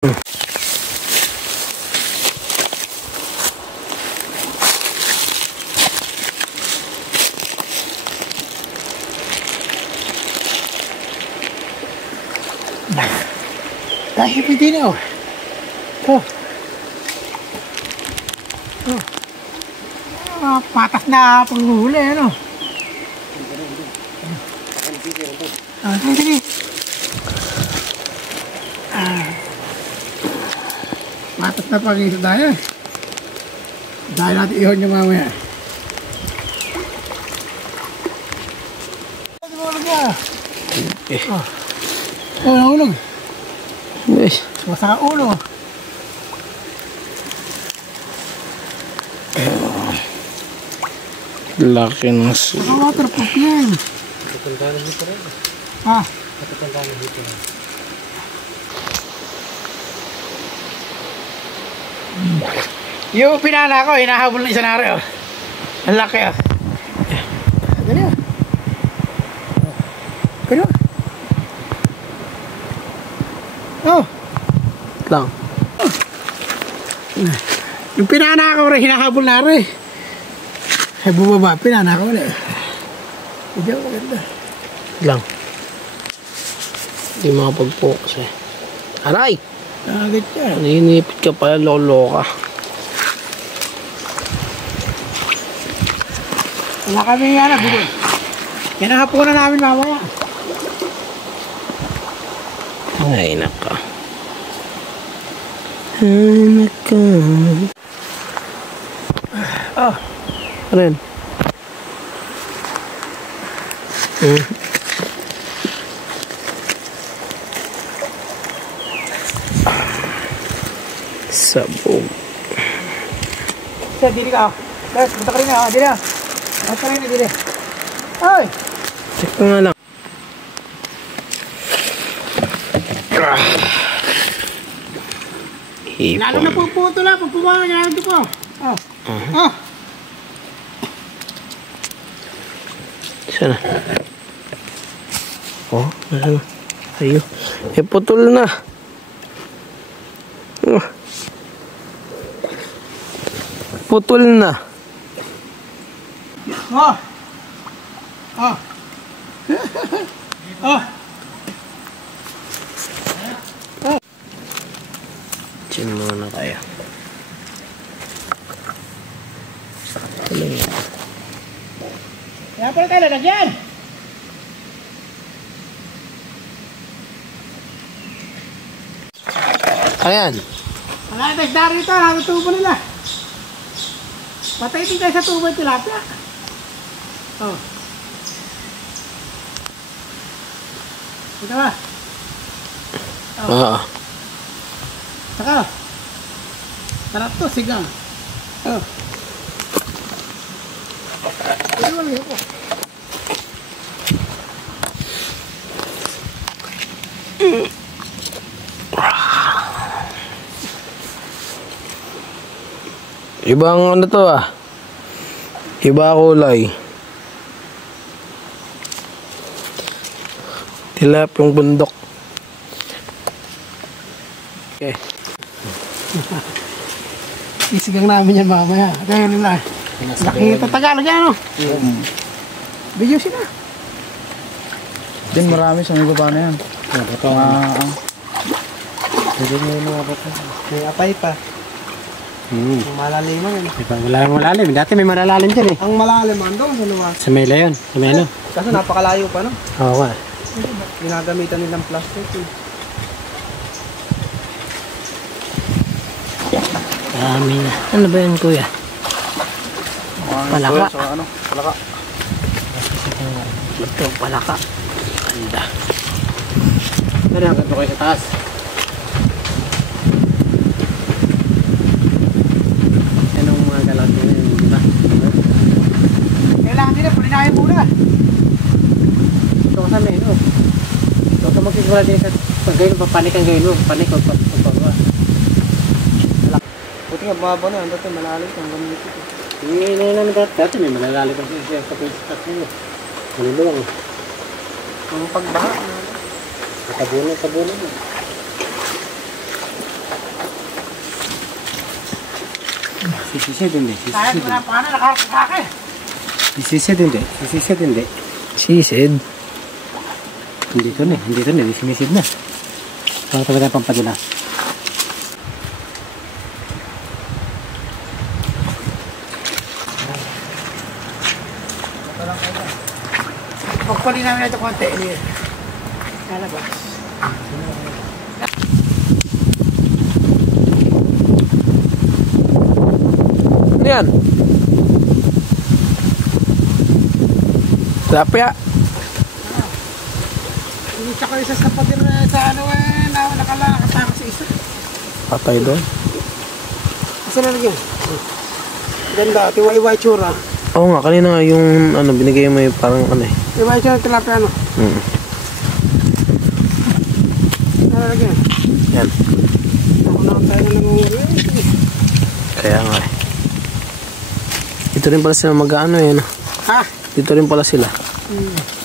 Dahil pwede na oh. Patas na panghuli ano. Sige. Patas na pag-isa tayo. Dahil natin ihon nyo mamaya. Nahulog. Masaka ulo. Laki ng sulo. Waterproof yan. Matutanggalan dito rin. Ha? Matutanggalan dito rin. Yung pinana ko, hinahabol ng isa na rin. Ang laki oh. Gani oh. Gani oh. Oh. Lang. Yung pinana ko rin, hinahabol na rin. Ay bumaba, pinana ko ulit. Hindi ako maganda. Lang. Hindi makapag-focus eh. Aray! Agad yan. Naninipit ka pala, lolo ka. Wala kami nga na, bilo. Yan ang hapunan namin mamaya. Ay, naka. Ay, naka. Oh. Ano yun? Sabog. Sir, dili ka oh. Guys, punta ka rin na oh. Dili oh. Punta ka rin na, dili. Ay! Check ko nga lang. Lalo na puputo lang. Pag pumawa niya ito ko. Oh. Oh. Sana. Oh, ano? Ayun. Eh, putol na. Putol na. Oh. Oh. Oh. Chin muna kaya. Kaya pala tayo lalagyan. Ayan. Wala tayo dari ito. Ang tubo nila. Patay din tayo sa tubo yung tilapia. Oh. Ito ba? Oo. Saka. Sarap to, sigang. Oh. Ito ba lang yun? Ibang ano to ah. Iba kulay. Tilapiyang bundok. Okay. Isigang namin yan mamaya. Kaya nila. Nakikita Tagalog yan ano? Video sila. Din marami sa may baba na yan. Ito nga. Pwede mo yung mga bato. May apay pa. Malalim man yun. Malalim. Dati may malalalim dyan eh. Ang malalim man doon sa luwas. Sa may layon. Sa may ano? Kaso napakalayo pa no? Oo nga. Ginagamitan nilang plastic eh. Dami na. Ano ba yun kuya? Palaka. Ano? Palaka. Ito palaka. Ganda. Pero ang ganito kayo sa taas. Anong mga galat nyo yun? Diba? Kailangan nila, pulinahin muna. Ito kasama yun o. Huwag ka magsisigura din sa pag-gayon pa. Panik ang gayon mo. Panik o pagpagawa. Buti nga baba na. Dati malalim kang gamit ito. Hindi namin dati may malalalim kasi siya sa pag-start nyo. Maluluwang. Ang pagbaha. Tabunan mo. Sisisid hindi. Kahit Sisisid wala pa na, nakakasakay. Sisisid hindi. Sisisid hindi. Sisid. Hindi to na. Hindi to na. Hindi sinisid na. Parang talaga pampadula. Pagpali namin ito konti. Lalabas. Ano yan? Tilapia. Hindi siya kayo sa patir sa ano nakatama sa isa. Patay doon. Kasi nalagyan. Ganda, tiwa-iwa itsura. Oo nga, kanina nga yung ano, binigay mo yung parang ano eh. Iwa itsura tilapia ano. Nalagyan. Yan. Ako na tayo na nangunguli. Kaya nga eh. Dito rin pala sila mag-ano eh. No? Ha? Dito rin pala sila. Hmm.